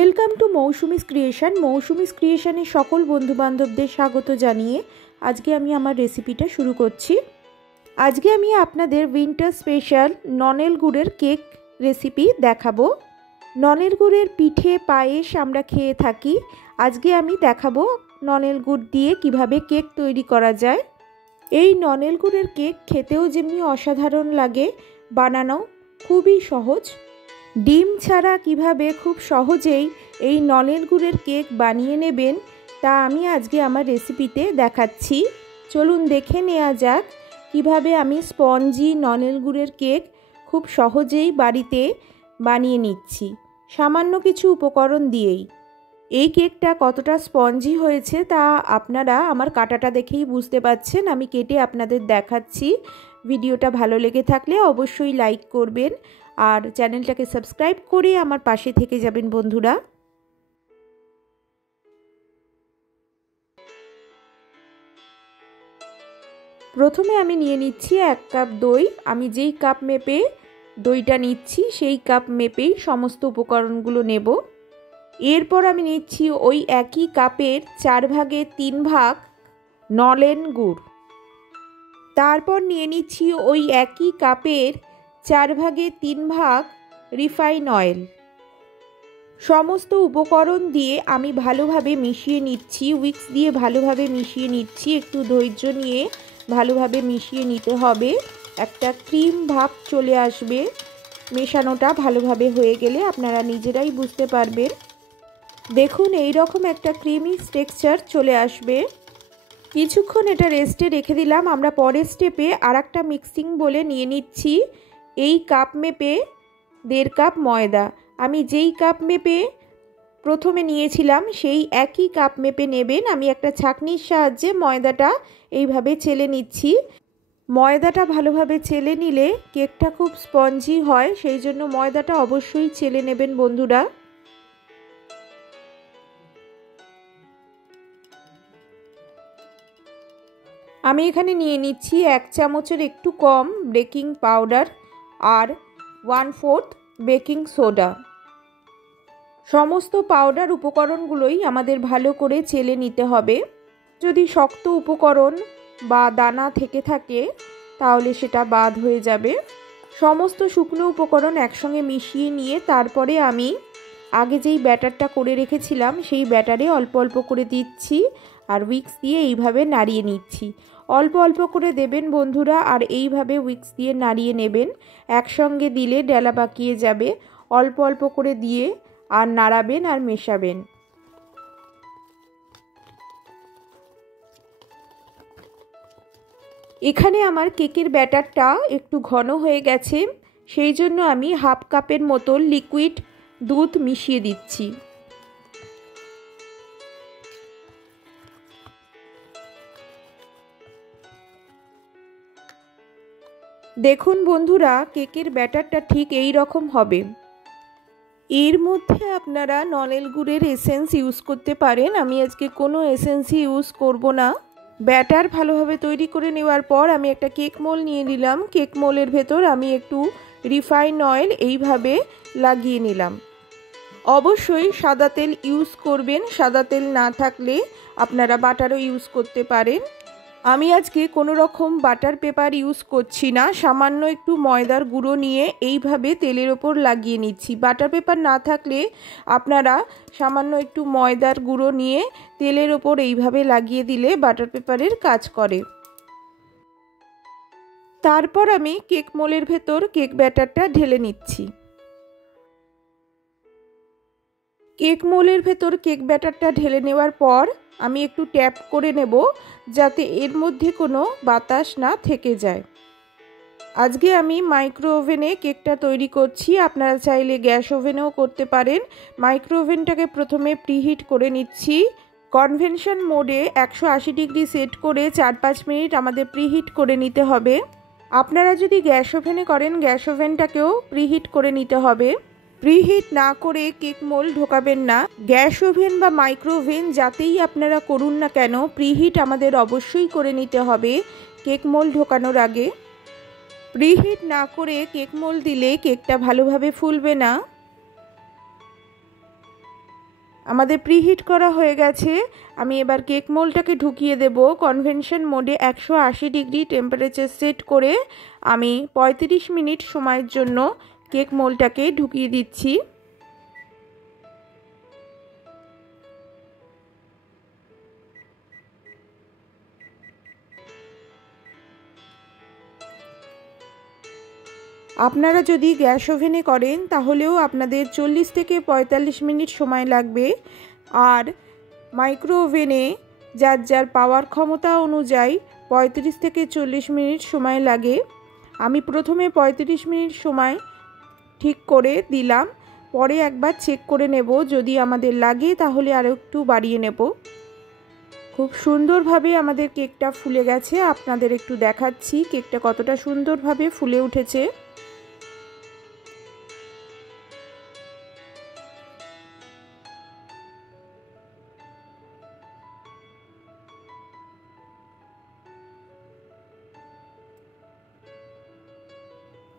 Welcome to Mousumi's Creation. Mousumi's ক্রিয়েশনের সকল বন্ধুবান্ধবদের স্বাগত জানিয়ে আজকে আমি আমার রেসিপিটা শুরু করছি। আজকে আমি আপনাদের উইন্টার স্পেশাল ননেল গুড়ের কেক রেসিপি দেখাবো। ননেল গুড়ের পিঠে পায়েস আমরা খেয়ে থাকি। আজকে আমি দেখাবো ননেল গুড় দিয়ে কিভাবে কেক তৈরি করা যায়। এই ননেল গুড়ের কেক খেতেও যেমনি অসাধারণ লাগে, বানানো খুবই সহজ। ডিম ছাড়া কিভাবে খুব সহজেই এই নলেন গুড়ের কেক বানিয়ে নেবেন তা আমি আজকে আমার রেসিপিতে দেখাচ্ছি। চলুন দেখে নেওয়া যাক কিভাবে আমি স্পঞ্জি নলেন গুড়ের কেক খুব সহজেই বাড়িতে বানিয়ে নিচ্ছি সামান্য কিছু উপকরণ দিয়েই। এই কেকটা কতটা স্পঞ্জি হয়েছে তা আপনারা আমার কাটাটা দেখেই বুঝতে পাচ্ছেন। আমি কেটে আপনাদের দেখাচ্ছি। ভিডিওটা ভালো লেগে থাকলে অবশ্যই লাইক করবেন আর চ্যানেলটাকে সাবস্ক্রাইব করে আমার পাশে থেকে যাবেন বন্ধুরা। প্রথমে আমি নিয়ে নিচ্ছি 1 কাপ দই। আমি যেই কাপ মেপে দইটা নিচ্ছি সেই কাপ মেপেই সমস্ত উপকরণগুলো নেব। এরপর আমি নিচ্ছি ওই একই কাপের 4 ভাগের 3 ভাগ নলেন গুড়। তারপর নিয়ে নিচ্ছি ওই একই কাপের 4 ভাগের 3 ভাগ রিফাইন অয়েল। সমস্ত উপকরণ দিয়ে আমি ভালোভাবে মিশিয়ে নিচ্ছি, উইক্স দিয়ে ভালোভাবে মিশিয়ে নিচ্ছি। একটু ধৈর্য নিয়ে ভালোভাবে মিশিয়ে নিতে হবে। একটা ক্রিম ভাব চলে আসবে। মেশানোটা ভালোভাবে হয়ে গেলে আপনারা নিজেরাই বুঝতে পারবেন। দেখুন এই রকম একটা ক্রিমি টেক্সচার চলে আসবে। কিছুক্ষণ এটা রেস্টে রেখে দিলাম। আমরা পরের স্টেপে আরেকটা মিক্সিং বলে নিয়ে নিচ্ছি এই কাপ মেপে 1.5 কাপ ময়দা। আমি যেই কাপ মেপে প্রথমে নিয়েছিলাম সেই একই কাপ মেপে নেবেন। আমি একটা ছাঁকনির সাহায্যে ময়দাটা এইভাবে চেলে নিচ্ছি। ময়দাটা ভালোভাবে চেলে নিলে কেকটা খুব স্পঞ্জি হয়, সেই জন্য ময়দাটা অবশ্যই চেলে নেবেন বন্ধুরা। আমি এখানে নিয়ে নিচ্ছি 1 চামচের একটু কম বেকিং পাউডার আর 1/4 বেকিং সোডা। সমস্ত পাউডার উপকরণগুলোই আমাদের ভালো করে চেলে নিতে হবে। যদি শক্ত উপকরণ বা দানা থেকে থাকে তাহলে সেটা বাদ হয়ে যাবে। সমস্ত শুকনো উপকরণ একসঙ্গে মিশিয়ে নিয়ে তারপরে আমি আগে যেই ব্যাটারটা করে রেখেছিলাম সেই ব্যাটারে অল্প অল্প করে দিচ্ছি আর উইক্স দিয়ে এইভাবে নাড়িয়ে নিচ্ছি। অল্প অল্প করে দেবেন বন্ধুরা আর এইভাবে উইক্স দিয়ে নাড়িয়ে নেবেন। একসঙ্গে দিলে ডেলা পাকিয়ে যাবে। অল্প অল্প করে দিয়ে আর নাড়াবেন আর মেশাবেন। এখানে আমার কেকের ব্যাটারটা একটু ঘন হয়ে গেছে, সেই জন্য আমি 1/2 কাপের মতো লিকুইড দুধ মিশিয়ে দিচ্ছি। দেখুন বন্ধুরা কেকের ব্যাটারটা ঠিক এই রকম হবে। এর মধ্যে আপনারা নলেন গুড়ের এসেন্স ইউজ করতে পারেন। আমি আজকে কোনো এসেন্সই ইউজ করব না। ব্যাটার ভালোভাবে তৈরি করে নেওয়ার পর আমি একটা কেক মোল নিয়ে নিলাম। কেক মোলের ভেতর আমি একটু রিফাইন অয়েল এইভাবে লাগিয়ে নিলাম। অবশ্যই সাদা তেল ইউজ করবেন। সাদা তেল না থাকলে আপনারা বাটারও ইউজ করতে পারেন। আমি আজকে কোনো রকম বাটার পেপার ইউজ করছি না। সামান্য একটু ময়দার গুঁড়ো নিয়ে এইভাবে তেলের ওপর লাগিয়ে নিচ্ছি। বাটার পেপার না থাকলে আপনারা সামান্য একটু ময়দার গুঁড়ো নিয়ে তেলের ওপর এইভাবে লাগিয়ে দিলে বাটার পেপারের কাজ করে। তারপর আমি কেক মোলের ভেতর কেক ব্যাটারটা ঢেলে নিচ্ছি। কেক মোলের ভেতর কেক ব্যাটারটা ঢেলে নেওয়ার পর আমি একটু ট্যাপ করে নেব যাতে এর মধ্যে কোনো বাতাস না থেকে যায়। আজকে আমি মাইক্রো ওভেনে কেকটা তৈরি করছি। আপনারা চাইলে গ্যাস ওভেনেও করতে পারেন। মাইক্রো ওভেনটাকে প্রথমে প্রিহিট করে নিচ্ছি। কনভেনশন মোডে 180 ডিগ্রি সেট করে 4-5 মিনিট আমাদের প্রিহিট করে নিতে হবে। আপনারা যদি গ্যাস ওভেনে করেন গ্যাস ওভেনটাকেও প্রিহিট করে নিতে হবে। প্রিহিট না করে কেক মোল ঢোকাবেন না। গ্যাস ওভেন বা মাইক্রো ওভেন যাতেই আপনারা করুন না কেন প্রিহিট আমাদের অবশ্যই করে নিতে হবে কেক মোল ঢোকানোর আগে। প্রিহিট না করে কেক মোল দিলে কেকটা ভালোভাবে ফুলবে না। আমাদের প্রিহিট করা হয়ে গেছে। আমি এবার কেক মোল্ডটাকে ঢুকিয়ে দেব। কনভেনশন মোডে 180 ডিগ্রি টেম্পারেচার সেট করে আমি 35 মিনিট সময়ের জন্য কেক মোল্ডটাকে ঢুকিয়ে দিচ্ছি। আপনারা যদি গ্যাস ওভেনে করেন তাহলেও আপনাদের 40 থেকে 45 মিনিট সময় লাগবে, আর মাইক্রো ওভেনে যার যার পাওয়ার ক্ষমতা অনুযায়ী 35 থেকে 40 মিনিট সময় লাগে। আমি প্রথমে 35 মিনিট সময় ঠিক করে দিলাম, পরে একবার চেক করে নেব, যদি আমাদের লাগে তাহলে আরও একটু বাড়িয়ে নেব। খুব সুন্দরভাবে আমাদের কেকটা ফুলে গেছে। আপনাদের একটু দেখাচ্ছি কেকটা কতটা সুন্দরভাবে ফুলে উঠেছে।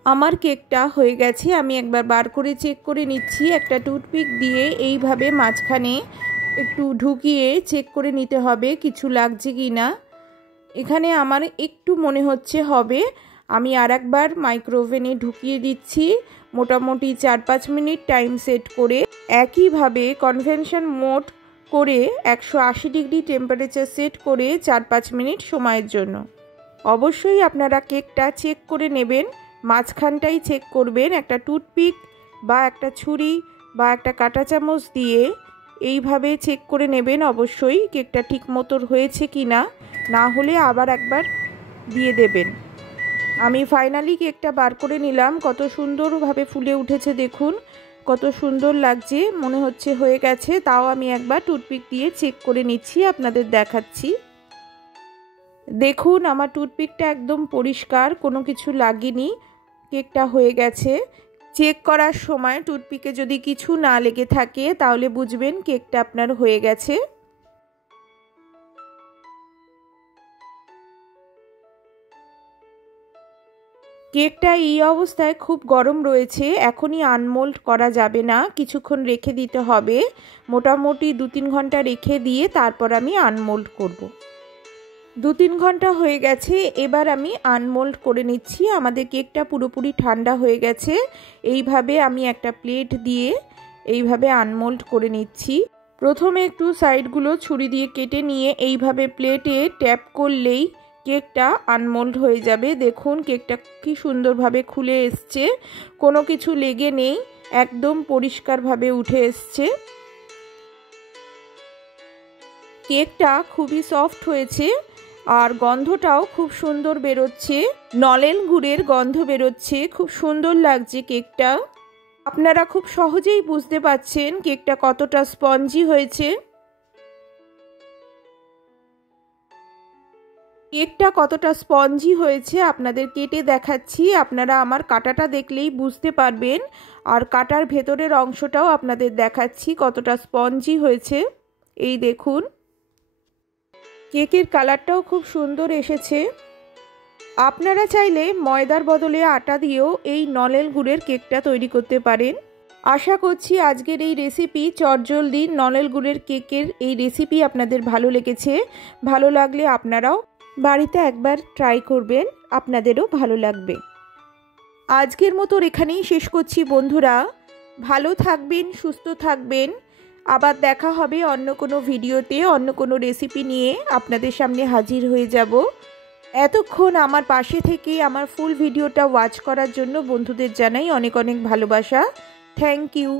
আমার কেকটা হয়ে গেছে। আমি একবার বার করে চেক করে নিচ্ছি। একটা টুথপিক দিয়ে এইভাবে মাঝখানে একটু ঢুকিয়ে চেক করে নিতে হবে কিছু লাগছে কি না। এখানে আমার একটু মনে হচ্ছে হবে। আমি আর একবার মাইক্রো ওভেনে ঢুকিয়ে দিচ্ছি, মোটামুটি 4-5 মিনিট টাইম সেট করে। একইভাবে কনভেনশন মোড করে 180 ডিগ্রি টেম্পারেচার সেট করে 4-5 মিনিট সময়ের জন্য। অবশ্যই আপনারা কেকটা চেক করে নেবেন, মাঝখানটাই চেক করবেন। একটা টুথপিক বা একটা ছুরি বা একটা কাঁটা চামচ দিয়ে এইভাবে চেক করে নেবেন অবশ্যই কেকটা ঠিক মতো হয়েছে কি না, না হলে আবার একবার দিয়ে দেবেন। আমি ফাইনালি কেকটা বার করে নিলাম। কত সুন্দরভাবে ফুলে উঠেছে দেখুন, কত সুন্দর লাগছে, মনে হচ্ছে হয়ে গেছে। তাও আমি একবার টুথপিক দিয়ে চেক করে নিচ্ছি, আপনাদের দেখাচ্ছি। দেখুন আমার টুথপিকটা একদম পরিষ্কার, কোনো কিছু লাগেনি, কেকটা হয়ে গেছে। চেক করার সময় টুথপিকে যদি কিছু না লেগে থাকে তাহলে বুঝবেন কেকটা আপনার হয়ে গেছে। কেকটা এই অবস্থায় খুব গরম রয়েছে, এখনই আনমোল্ড করা যাবে না, কিছুক্ষণ রেখে দিতে হবে। মোটামুটি 2-3 ঘন্টা রেখে দিয়ে তারপর আমি আনমোল্ড করব। 2-3 ঘন্টা হয়ে গেছে, এবার আমি আনমোল্ড করে নিচ্ছি। আমাদের কেকটা পুরোপুরি ঠান্ডা হয়ে গেছে। এইভাবে আমি একটা প্লেট দিয়ে এইভাবে আনমোল্ড করে নিচ্ছি। প্রথমে একটু সাইডগুলো ছুরি দিয়ে কেটে নিয়ে এইভাবে প্লেটে ট্যাপ করলেই কেকটা আনমোল্ড হয়ে যাবে। দেখুন কেকটা কি সুন্দরভাবে খুলে এসছে, কোনো কিছু লেগে নেই, একদম পরিষ্কারভাবে উঠে এসছে। কেকটা খুবই সফট হয়েছে আর গন্ধটাও খুব সুন্দর বেরোচ্ছে, নলেন গুড়ের গন্ধ বেরোচ্ছে, খুব সুন্দর লাগছে কেকটা। আপনারা খুব সহজেই বুঝতে পারছেন কেকটা কতটা স্পঞ্জি হয়েছে। কেকটা কতটা স্পঞ্জি হয়েছে আপনাদের কেটে দেখাচ্ছি, আপনারা আমার কাটাটা দেখলেই বুঝতে পারবেন। আর কাটার ভেতরের অংশটাও আপনাদের দেখাচ্ছি কতটা স্পঞ্জি হয়েছে। এই দেখুন কেকের কালারটাও খুব সুন্দর এসেছে। আপনারা চাইলে ময়দার বদলে আটা দিয়েও এই নলেন গুড়ের কেকটা তৈরি করতে পারেন। আশা করছি আজকের এই রেসিপি চটজলদি নলেন গুড়ের কেকের এই রেসিপি আপনাদের ভালো লেগেছে। ভালো লাগলে আপনারাও বাড়িতে একবার ট্রাই করবেন, আপনাদেরও ভালো লাগবে। আজকের মতো এখানেই শেষ করছি বন্ধুরা। ভালো থাকবেন, সুস্থ থাকবেন। আবার দেখা হবে অন্য কোনো ভিডিওতে, অন্য কোনো রেসিপি নিয়ে আপনাদের সামনে হাজির হয়ে যাব। এতক্ষণ আমার পাশে থেকে আমার ফুল ভিডিওটা ওয়াচ করার জন্য বন্ধুদের জানাই অনেক অনেক ভালোবাসা। Thank you.